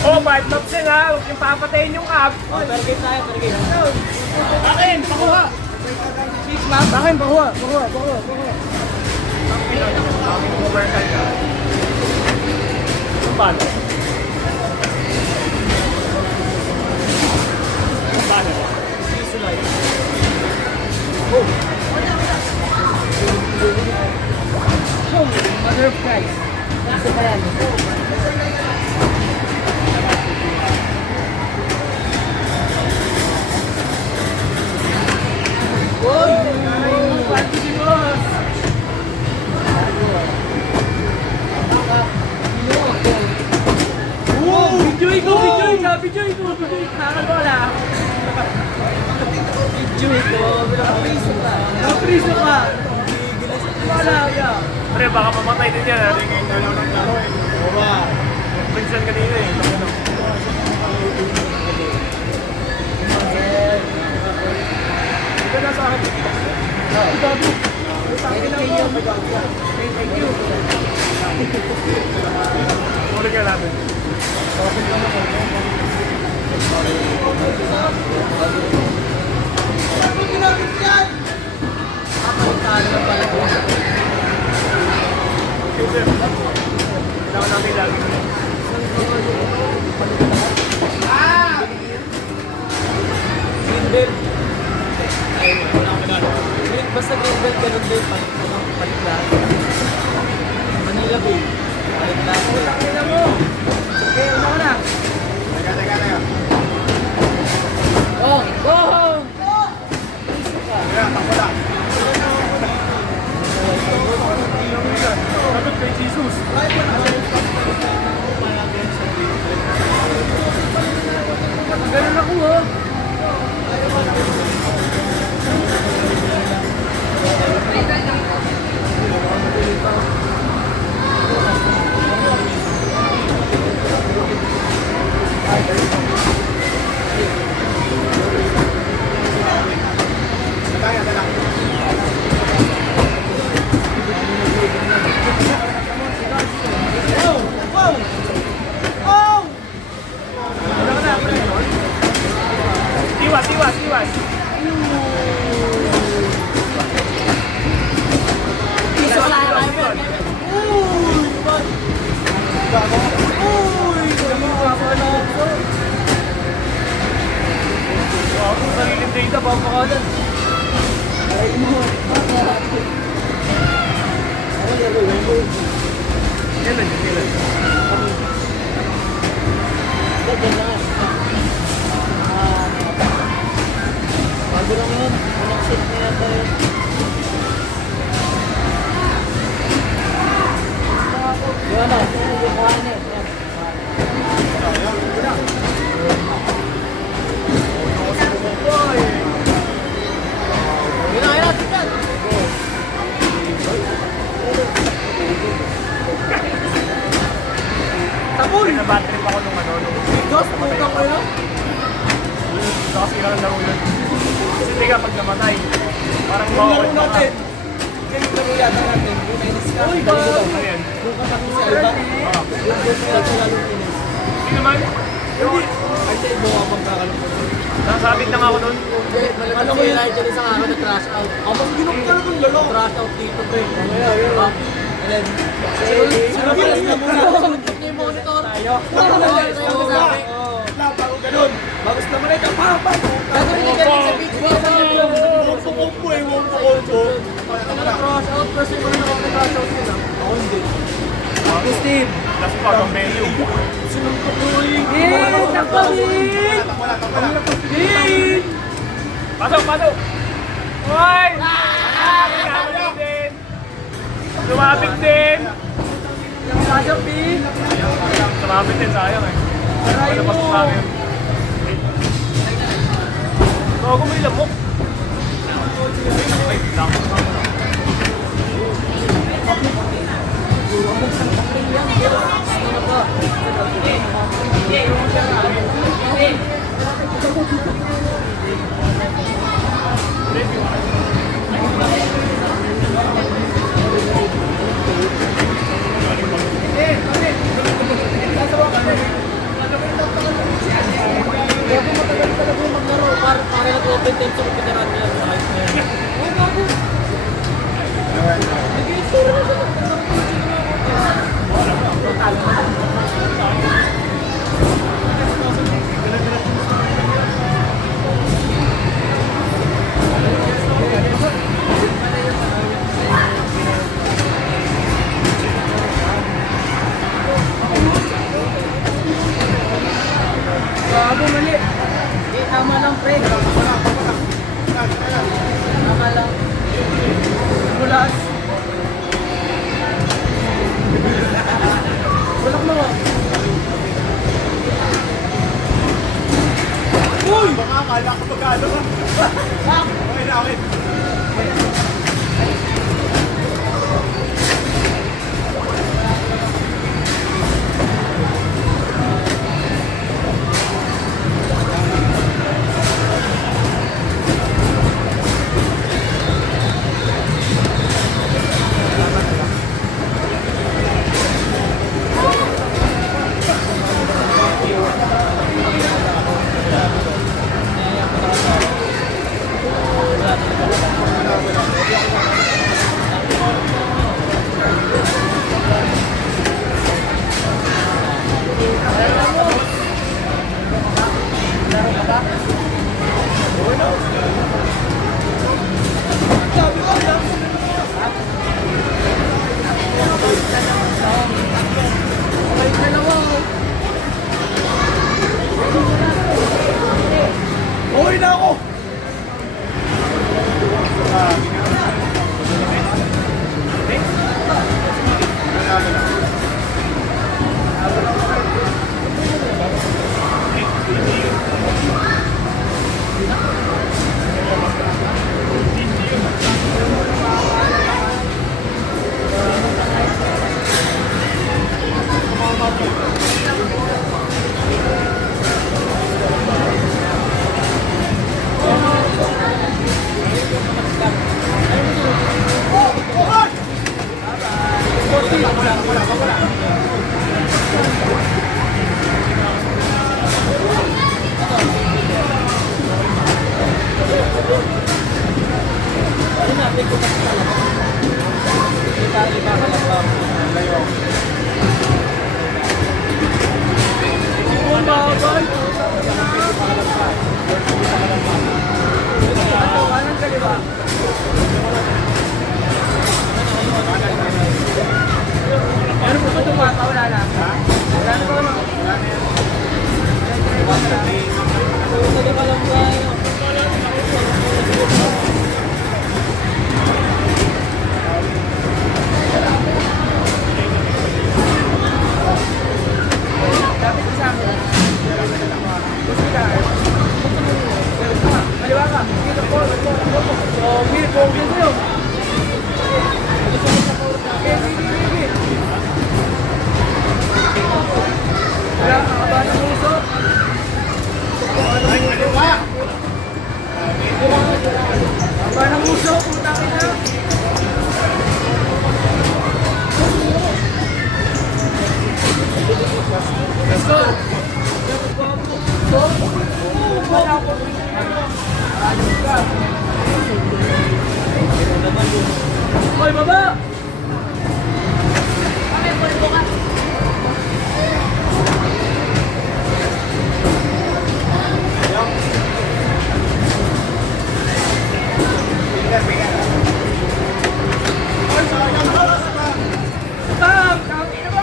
Oh, 5 knobs din ha. Huwag yung papatayin yung ab. Target tayo, target. Akin, pakuha. 6 ma'am. Akin, pakuha. Pakuha. Overcut ka. Paano? Paano? Oh! Mother of Christ. Gusto pa yan. Uy! Party si boss! Oh! Videoy ko! Nakakalola. Video ko. Napriso ka. Napriso ka. Wala kaya. Pre, baka mamatay din yan. Ano yung galaw ng laro eh. Oba. Pinsan kanina eh. Ito na sa akin. Thank you. Ulit ka natin. Ano ginamit yan? Kapalitan na pala ko. Sir, kailangan namin lagi. Green belt. Ay, wala akong magano. Basta green belt, ganun din. Palit lahat. Manila Bay. Palit lahat. Pakita mo! Okay, una ko na. Teka. Oh! Oh! Kaya, takbo lang. Kapit kay Jesus. Ganun ako oh. Tiwas. Sariling data, papakalan. Kailan? Bago lang yun. Unang set na yata yun. Yun na. Bukahan eh. Taboy! Nabattery pa ako nung ano. Diyos, putang ko yun. Nakasira ng laro yun. Kasi teka, pag namatay, parang Yung bawal laro natin. Yung laro yata natin. Yung inis ka. Uy, ba? Ano yan? Yung kasama si Alba. Yung gusto natin lalong inis. Hindi naman. Yung, Ay, sa ibo ka pang kakalungkot. nasabit lang ako nun. Alam mo yun? Dyan isang araw na crash out. Ako, ginom ka na kung lalo. Crash out dito, pre. And then, sinabilas na muna. Suntok niya yung monitor. Tayo. Tayo sabi. Bago ganun. Bagus naman ito. Gagawin ka rin sa video. Wompo. Ano na crash out? First time ko na crash out yun. Ako hindi. Ako Steve. Last pa, ang menu. Sinungkot mo yung... Pasok! Hoy! Lumapit din! Lumapit din, sayang eh. Ano pasok sa akin? Bago mo ilamok. Ay, lang. Okay na, okay. Uwi na ako! Hoy, baba! Bam! Kami na mo!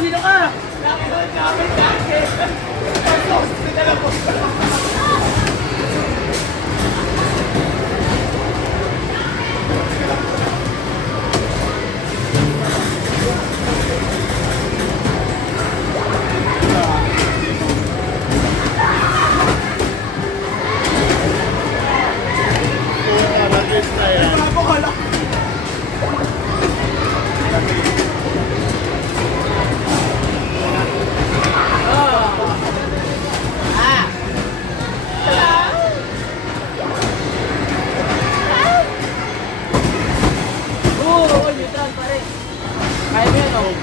Sino ka? Oo, neutral pare. Kaya mo yan, oh.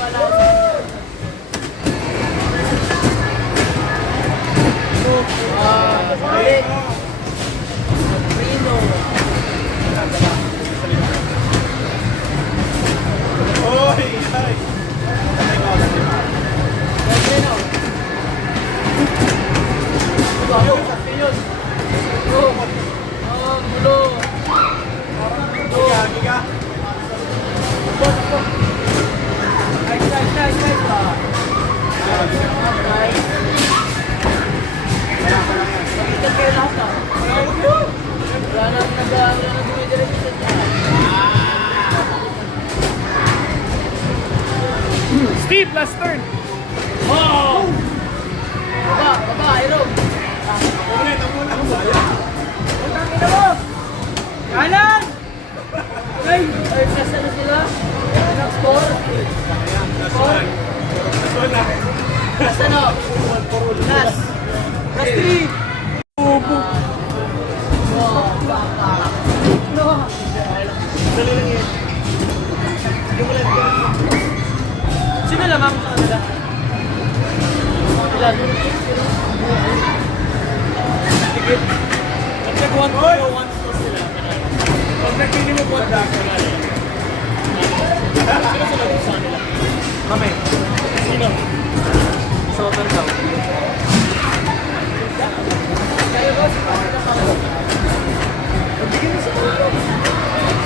Wala ako. Balik. Prino. Prino. Yun. Gulo. Steve, last turn. Oh! Baba, Aero. Kanan! Ay, kasi na sila. Score. Score. Last ano? Last. Last 3. Bobo. Sino lamang sa kanila? Ilan? Tigit. Pag nag-1 to 1 to sila. Pag nag-mini mo 1 back, sino sila sa nila? Kami. Sino? Sober daw. Kayo boss, bakit na pala? Magbigyan mo sa ulo.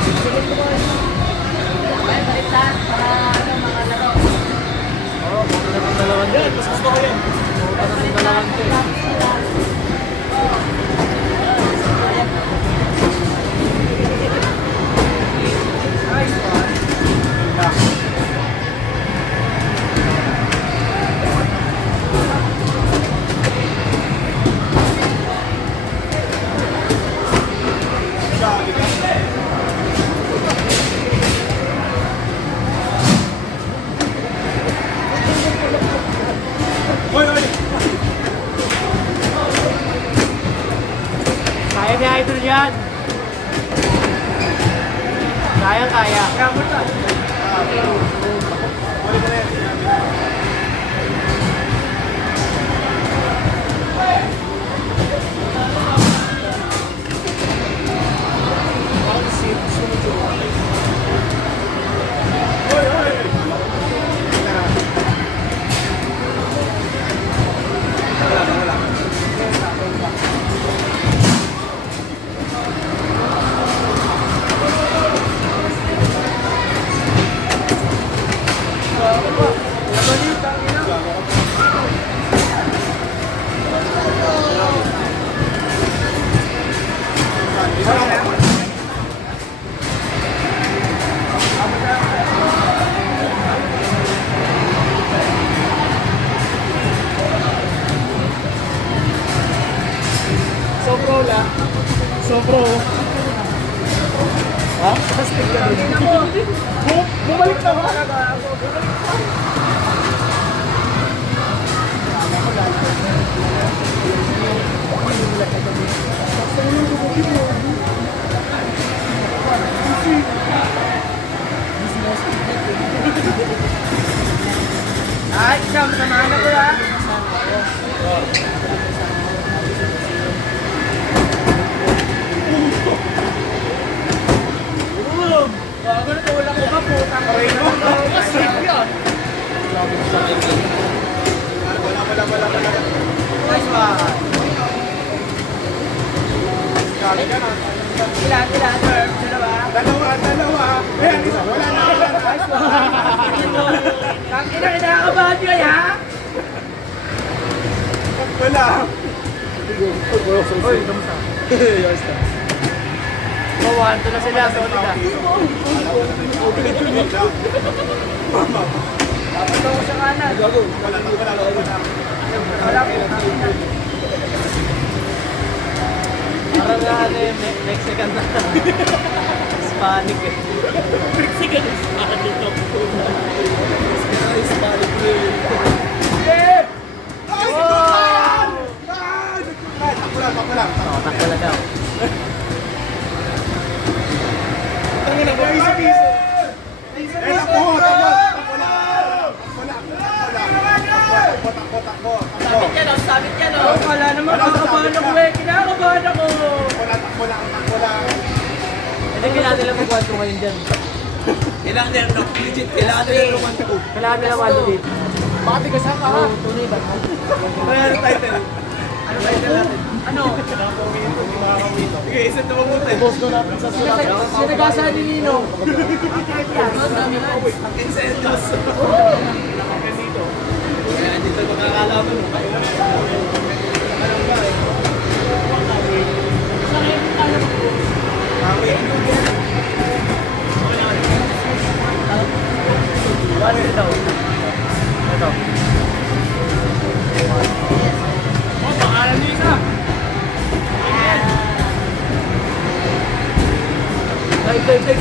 Sige mo boss. Ay, baliktad para ano mga laro. Oo, mga laro-dalawan Yan, mas gusto ko yan. dalawan ko eh. Kaya ni Idol yan. Kaya. Kaya mo ta. Parang sunod yung Sobro. Ha? Kastig ka din. Bumalik na ba? Ay, isang samahan na ko ya. Bago na wala ko ba putang ina. Kastig yan. Nice one. Ilan, sir? Sino ba? Dalawa. Ayan, isa. Wala na. Nice one. Tangina, kinakabahan nyo ya? Wala. Hoy, kamusta? Mawanto na sila, solid ah. Dapat ako sa kanan. Wala ko. Parang nga ano yung Mexican na. Hispanic eh. Mexican Hispanic ako. Hispanic eh. Yeah! Takbo lang. Takbo na daw. Tangina ko, piso. Takbo lang. Sabit yan Oh, wala naman, kinakabahan ako eh. Kinakabahan ako. Takbo lang. Hindi kailangan nila mag-1-2 ngayon dyan. Kailangan nila, no? Legit, kailangan nila naman ko. Kailangan nila 1-2. Baka tigas ka ha? Tunay ba? Ano title? Ano title natin? Ano? Sige, isip na mabuti. Boss ko natin sa sulat. Sinagasa ni Nino. Ang incendios. Kaya dito makakalaman mo. One daw. Ito. Oh, pangalan niyo isa. Take.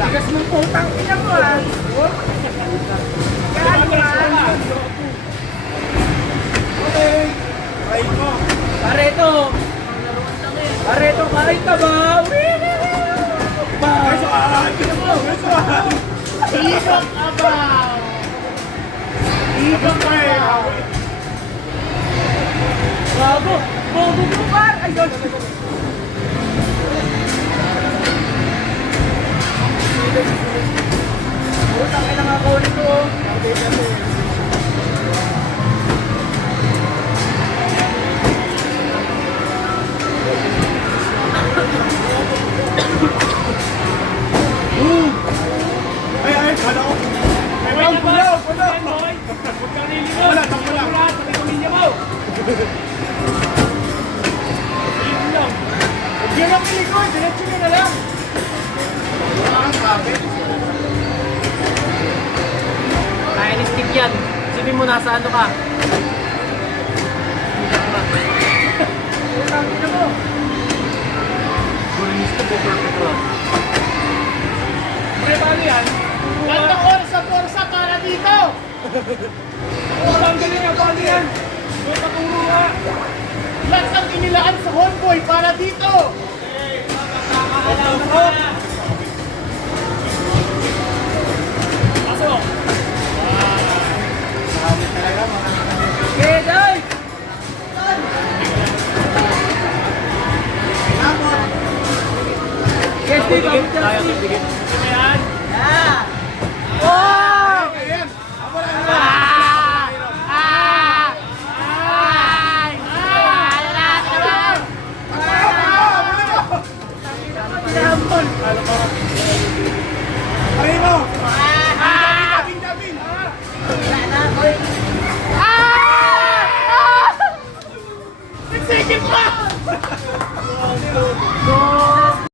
Tigas mong putang ina mo ah. Okay. Try mo. Pareto, kahit na ba? May saan? Isok abaw! Isok abaw! Bago! Bago mo ba? Ayun! Utang ina nga ko nito. Ay, kala ko. Takbo lang. Diyan ang pilikod, diretso nyo na lang. Kaya ni stick yan. Sipin mo nasa ano ka. Utang ina mo. Gusto po perfect road. Pre, paano yan? Gandang orsa para dito! Ang galing nga, paano yan? Doon paturo nga. Lahat ang inilaan sa homeboy para dito! Pasok! Okay, dive! Yes, di ba? Tayo, tigil. Ano yan?